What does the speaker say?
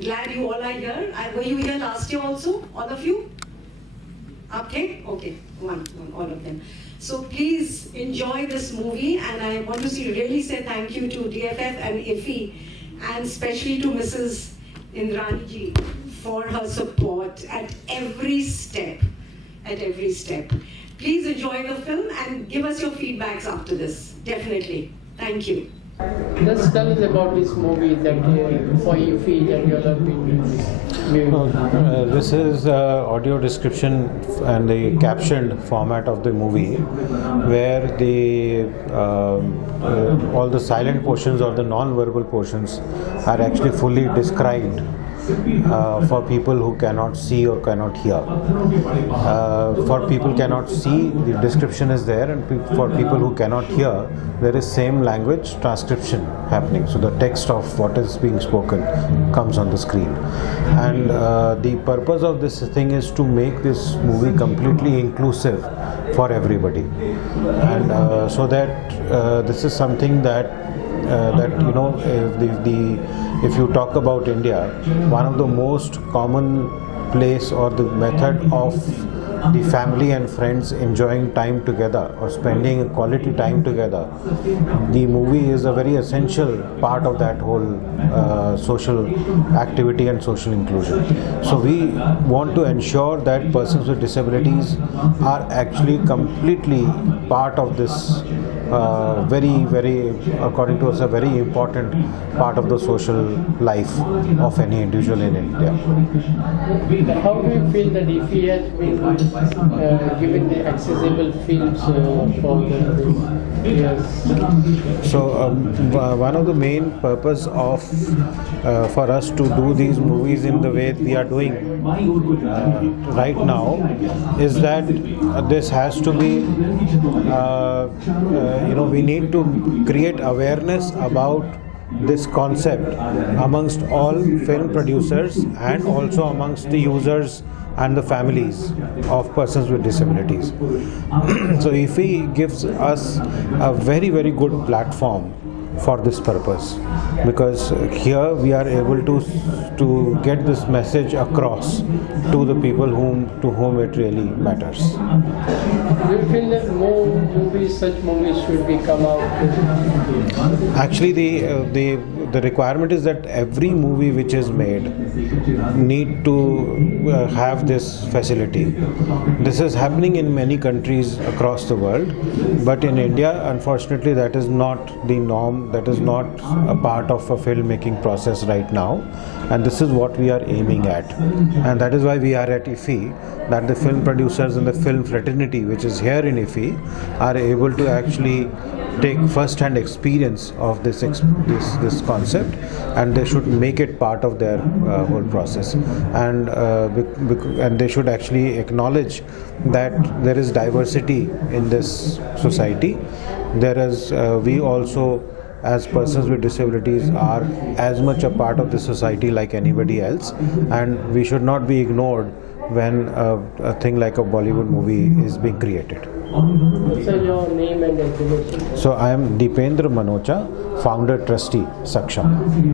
glad you all are here. Were you here last year also, all of you? Okay, okay, one, all of them. So please enjoy this movie, and I want to really say thank you to DFF and IFFI, and especially to Mrs. Indrani ji for her support at every step, Please enjoy the film and give us your feedbacks after this, definitely. Thank you. Let's tell us about this movie that why you feel that you have been viewing. This is audio description and the captioned format of the movie, where the all the silent portions or the non-verbal portions are actually fully described for people who cannot see or cannot hear. For people cannot see, the description is there, and for people who cannot hear, there is same language transcription happening. So the text of what is being spoken comes on the screen. And the purpose of this thing is to make this movie completely inclusive for everybody. And so that this is something that you know, if you talk about India, one of the most common place or the method of the family and friends enjoying time together or spending quality time together, the movie is a very essential part of that whole social activity and social inclusion. So we want to ensure that persons with disabilities are actually completely part of this very, according to us, a very important part of the social life of any individual in India. How do you feel that IFFI has been given the accessible films for the So one of the main purpose of for us to do these movies in the way we are doing right now is that this has to be you know, we need to create awareness about this concept amongst all film producers and also amongst the users and the families of persons with disabilities. So IFFI gives us a very good platform for this purpose, because here we are able to get this message across to the people to whom it really matters. Do you feel that more movies, such movies should be come out? Actually, the requirement is that every movie which is made need to have this facility. This is happening in many countries across the world, but in India, unfortunately, that is not the norm. That is not a part of a filmmaking process right now, and this is what we are aiming at, and that is why we are at IFFI, that the film producers and the film fraternity which is here in IFFI are able to actually take first-hand experience of this concept, and they should make it part of their whole process, and they should actually acknowledge that there is diversity in this society. There is we also, as persons with disabilities, are as much a part of the society like anybody else, and we should not be ignored when a thing like a Bollywood movie is being created. So your name and designation? So I am Deependra Manocha, founder trustee, Saksham.